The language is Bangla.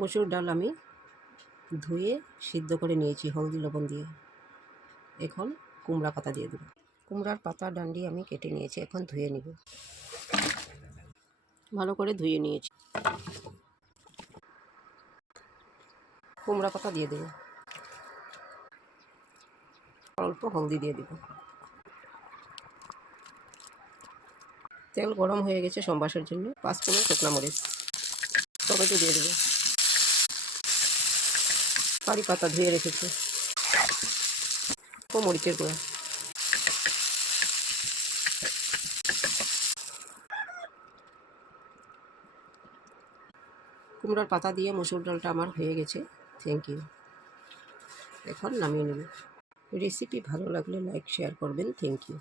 মসুর ডাল আমি ধুয়ে সিদ্ধ করে নিয়েছি হলদি লবণ দিয়ে। এখন কুমড়া পাতা দিয়ে দেব। কুমড়ার পাতা ডান্ডি আমি কেটে নিয়েছি, এখন ধুয়ে নিব। ভালো করে ধুয়ে নিয়েছি। কুমড়া পাতা দিয়ে দেব, অল্প হলদি দিয়ে দেব। তেল গরম হয়ে গেছে সম্বাসের জন্য। 5 শুকনো মরিচ, টমেটো দিয়ে দেব। কারি পাতা ধুয়ে রেখেছি, ও মরিচের গুঁড়া। কুমড়ার পাতা দিয়ে মসুর ডালটা আমার হয়ে গেছে। Thank you. এখন নামিয়ে নেব। রেসিপি ভালো লাগলে লাইক শেয়ার করবেন। Thank you.